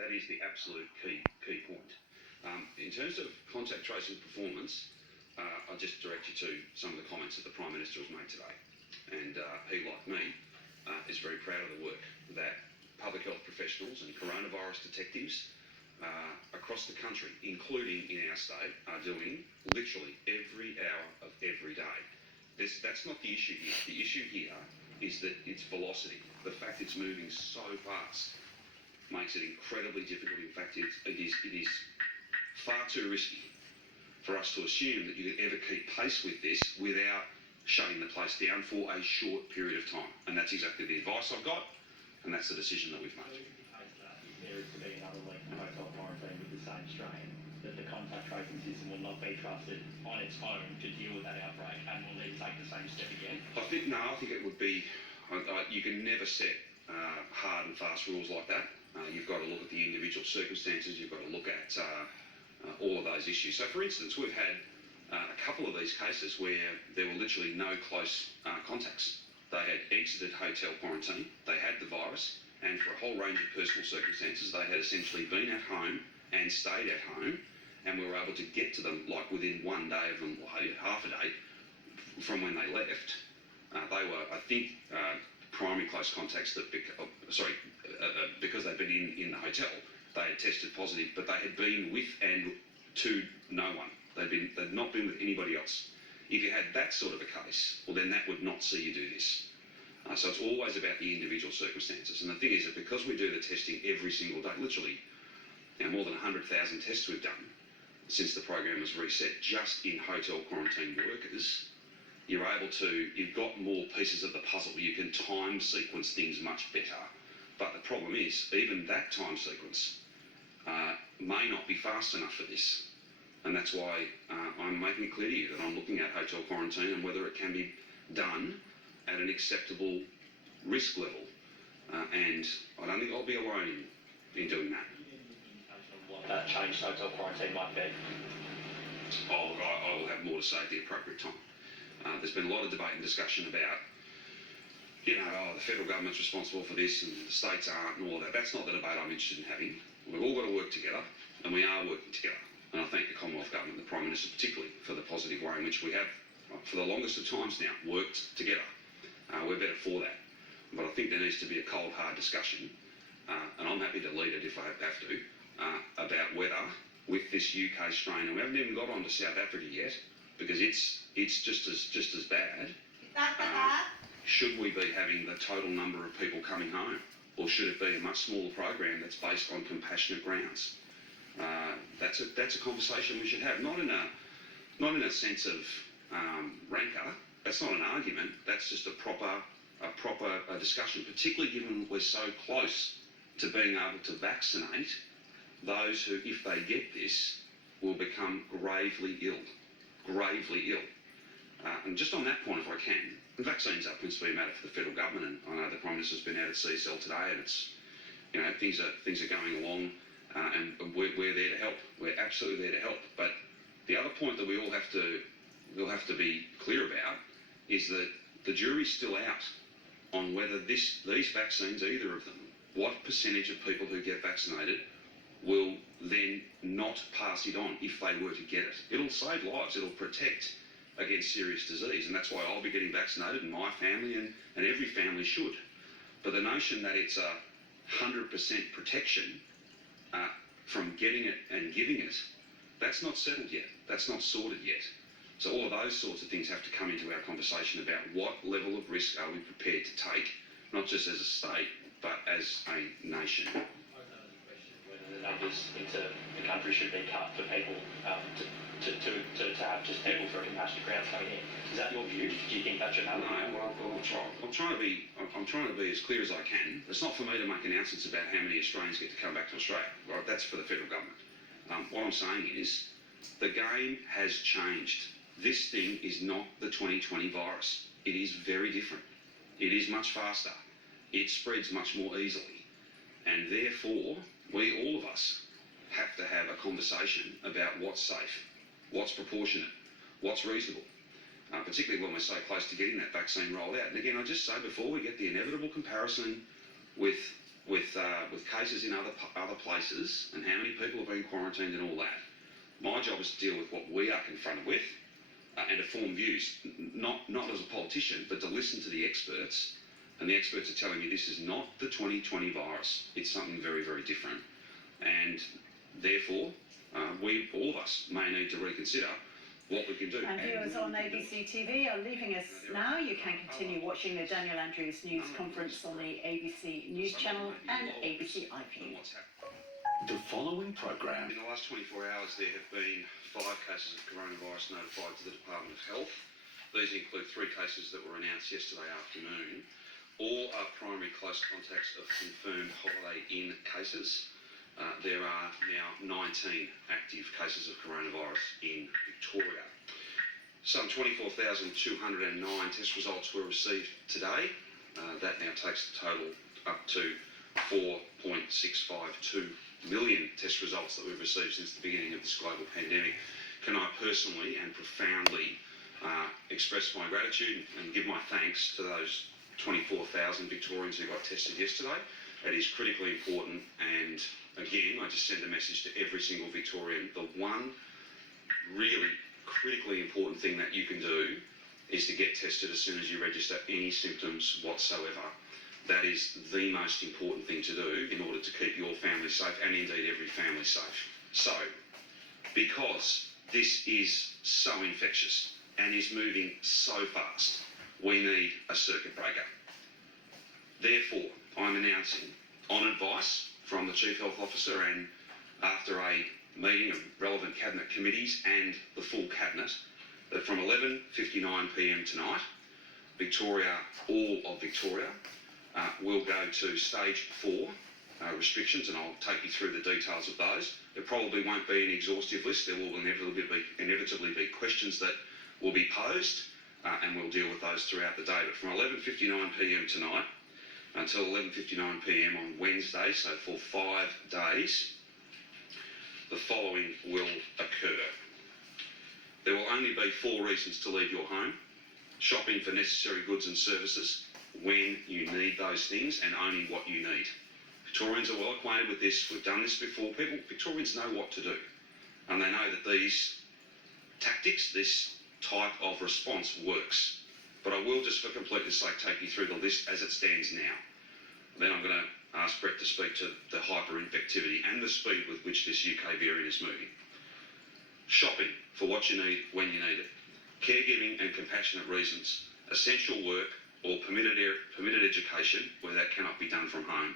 That is the absolute key point. In terms of contact tracing performance, I'll just direct you to some of the comments that the Prime Minister has made today. And he, like me, is very proud of the work that public health professionals and coronavirus detectives across the country, including in our state, are doing literally every hour of every day. That's not the issue here. The issue here is that its velocity, the fact it's moving so fast, makes it incredibly difficult. In fact, it is far too risky for us to assume that you could ever keep pace with this without shutting the place down for a short period of time. And that's exactly the advice I've got, and that's the decision that we've made. There is to be another week of hotel quarantine with the same strain, that the contact tracing system will not be trusted on its own to deal with that outbreak, and will need to take the same step again? I think it would be, you can never set hard and fast rules like that. You've got to look at the individual circumstances, you've got to look at all of those issues. So for instance, we've had a couple of these cases where there were literally no close contacts. They had exited hotel quarantine, they had the virus, and for a whole range of personal circumstances, they had essentially been at home and stayed at home, and we were able to get to them like within 1 day of them, half a day from when they left. They were, I think, primary close contacts that, because they'd been in the hotel, they had tested positive, but they had been with and to no one. They'd not been with anybody else. If you had that sort of a case, well, then that would not see you do this. So it's always about the individual circumstances. And the thing is that because we do the testing every single day, literally more than 100,000 tests we've done since the program was reset, just in hotel quarantine workers, you've got more pieces of the puzzle. You can time sequence things much better. But the problem is, even that time sequence may not be fast enough for this. And that's why I'm making it clear to you that I'm looking at hotel quarantine and whether it can be done at an acceptable risk level. And I don't think I'll be alone in doing that. What that changed hotel quarantine might be? I will have more to say at the appropriate time. There's been a lot of debate and discussion about, the federal government's responsible for this and the states aren't and all of that. That's not the debate I'm interested in having. We've all got to work together, and we are working together. And I thank the Commonwealth Government, the Prime Minister particularly, for the positive way in which we have, for the longest of times now, worked together. We're better for that. But I think there needs to be a cold, hard discussion, and I'm happy to lead it if I have to, about whether, with this UK strain, and we haven't even got on to South Africa yet, because it's just as bad. Should we be having the total number of people coming home, or should it be a much smaller program that's based on compassionate grounds? That's a conversation we should have, not in a sense of rancour. That's not an argument. That's just a proper discussion, particularly given we're so close to being able to vaccinate those who, if they get this, will become gravely ill. And just on that point, if I can, the vaccines are principally a matter for the federal government, and I know the Prime Minister's been out at CSL today, and it's, things are going along, and we're there to help. We're absolutely there to help. But the other point that we'll have to be clear about is that the jury's still out on whether these vaccines, either of them, what percentage of people who get vaccinated will then not pass it on if they were to get it. It'll save lives. It'll protect against serious disease, and that's why I'll be getting vaccinated, and my family and every family should. But the notion that it's 100% protection from getting it and giving it, that's not settled yet. That's not sorted yet. So all of those sorts of things have to come into our conversation about what level of risk are we prepared to take, not just as a state, but as a nation. Whether the numbers into the country should be cut for people to have just people for compassionate grounds coming in. Is that your view? Do you think that should happen? No, well, I'm trying to be as clear as I can. It's not for me to make announcements about how many Australians get to come back to Australia. Right? That's for the federal government. What I'm saying is the game has changed. This thing is not the 2020 virus. It is very different. It is much faster. It spreads much more easily. And therefore, all of us, have to have a conversation about what's safe, what's proportionate, what's reasonable, particularly when we're so close to getting that vaccine rolled out. And again, I just say before we get the inevitable comparison with with cases in other places and how many people have been quarantined and all that. My job is to deal with what we are confronted with and to form views, not as a politician, but to listen to the experts. And the experts are telling me this is not the 2020 virus. It's something very, very different. And therefore, all of us may need to reconsider what we can do. And viewers on ABC TV are leaving us now. You can continue watching the Daniel Andrews news conference on the ABC News Channel and ABC iView. The following program. In the last 24 hours, there have been 5 cases of coronavirus notified to the Department of Health. These include 3 cases that were announced yesterday afternoon. All are primary close contacts of confirmed Holiday Inn cases. There are now 19 active cases of coronavirus in Victoria. Some 24,209 test results were received today. That now takes the total up to 4.652 million test results that we've received since the beginning of this global pandemic. Can I personally and profoundly express my gratitude and give my thanks to those 24,000 Victorians who got tested yesterday. It is critically important, and again, I just send a message to every single Victorian. The one really critically important thing that you can do is to get tested as soon as you register any symptoms whatsoever. That is the most important thing to do in order to keep your family safe, and indeed every family safe. So, because this is so infectious and is moving so fast, we need a circuit breaker. Therefore, I'm announcing, on advice from the Chief Health Officer and after a meeting of relevant Cabinet committees and the full Cabinet, that from 11:59 p.m. tonight, all of Victoria, will go to stage 4 restrictions, and I'll take you through the details of those. There probably won't be an exhaustive list. There will inevitably be questions that will be posed, and we'll deal with those throughout the day. But from 11:59 p.m. tonight until 11:59 p.m. on Wednesday, so for 5 days, the following will occur. There will only be 4 reasons to leave your home: shopping for necessary goods and services when you need those things, and only what you need. Victorians are well acquainted with this. We've done this before. Victorians know what to do, and they know that these tactics, this type of response works. But I will, just for completeness sake, take you through the list as it stands now. Then I'm going to ask Brett to speak to the hyperinfectivity and the speed with which this UK variant is moving. Shopping for what you need when you need it. Caregiving and compassionate reasons. Essential work or permitted education where that cannot be done from home.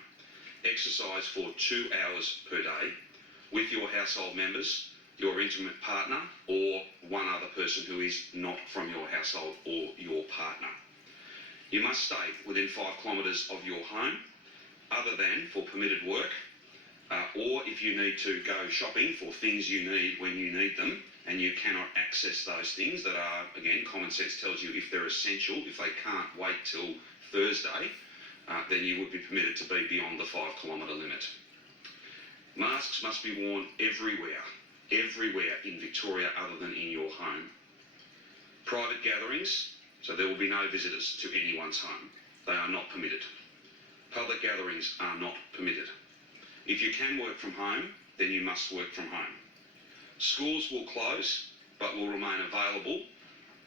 Exercise for 2 hours per day with your household members, your intimate partner, or one other person who is not from your household or your partner. You must stay within 5 kilometres of your home, other than for permitted work, or if you need to go shopping for things you need when you need them, and you cannot access those things that are, again, common sense tells you if they're essential, if they can't wait till Thursday, then you would be permitted to be beyond the 5 kilometre limit. Masks must be worn everywhere in Victoria other than in your home. Private gatherings, so there will be no visitors to anyone's home. They are not permitted. Public gatherings are not permitted. If you can work from home, then you must work from home. Schools will close, but will remain available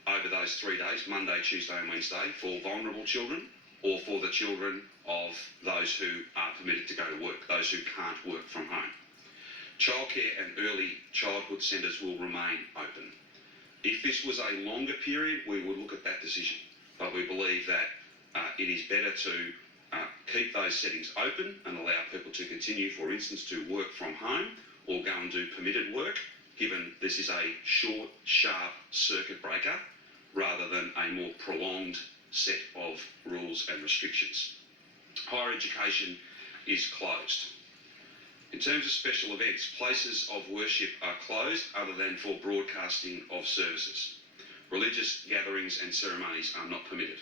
over those 3 days, Monday, Tuesday and Wednesday, for vulnerable children or for the children of those who are permitted to go to work, those who can't work from home. Childcare and early childhood centres will remain open. If this was a longer period, we would look at that decision. But we believe that it is better to keep those settings open and allow people to continue, for instance, to work from home or go and do permitted work, given this is a short, sharp circuit breaker rather than a more prolonged set of rules and restrictions. Higher education is closed. In terms of special events, places of worship are closed other than for broadcasting of services. Religious gatherings and ceremonies are not permitted.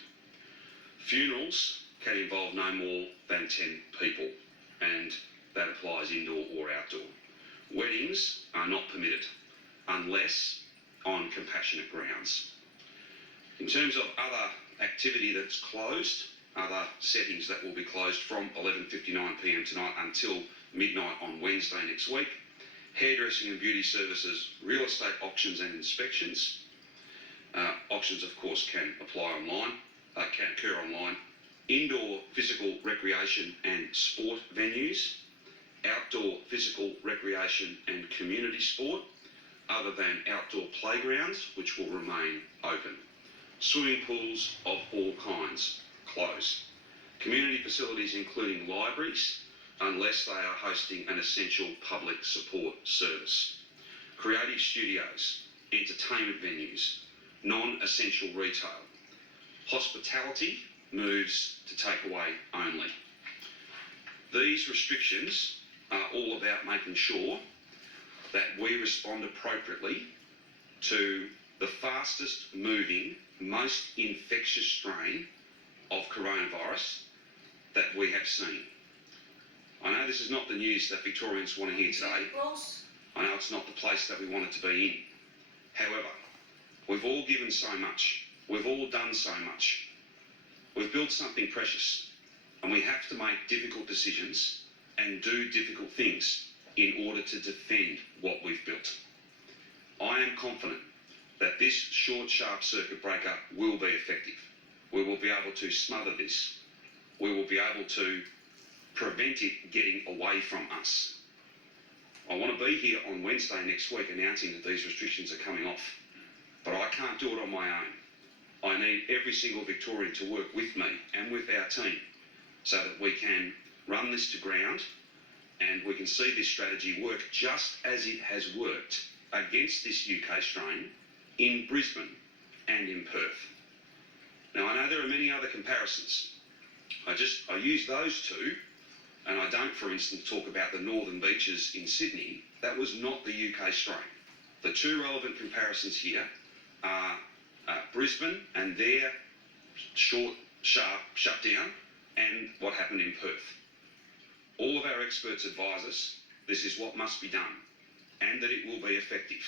Funerals can involve no more than 10 people, and that applies indoor or outdoor. Weddings are not permitted unless on compassionate grounds. In terms of other activity that's closed, other settings that will be closed from 11:59 p.m. tonight until midnight on Wednesday next week. Hairdressing and beauty services, real estate auctions and inspections. Auctions, of course, can occur online. Indoor physical recreation and sport venues. Outdoor physical recreation and community sport, other than outdoor playgrounds, which will remain open. Swimming pools of all kinds, closed. Community facilities including libraries, unless they are hosting an essential public support service. Creative studios, entertainment venues, non-essential retail. Hospitality moves to takeaway only. These restrictions are all about making sure that we respond appropriately to the fastest moving, most infectious strain of coronavirus that we have seen. I know this is not the news that Victorians want to hear today. I know it's not the place that we want it to be in. However, we've all given so much. We've all done so much. We've built something precious, and we have to make difficult decisions and do difficult things in order to defend what we've built. I am confident that this short, sharp circuit breaker will be effective. We will be able to smother this. We will be able to prevent it getting away from us. I want to be here on Wednesday next week announcing that these restrictions are coming off, but I can't do it on my own. I need every single Victorian to work with me and with our team so that we can run this to ground and we can see this strategy work just as it has worked against this UK strain in Brisbane and in Perth. Now, I know there are many other comparisons. I use those two, and I don't, for instance, talk about the northern beaches in Sydney. That was not the UK strain. The two relevant comparisons here are Brisbane and their short, sharp shutdown and what happened in Perth. All of our experts advise us this is what must be done and that it will be effective.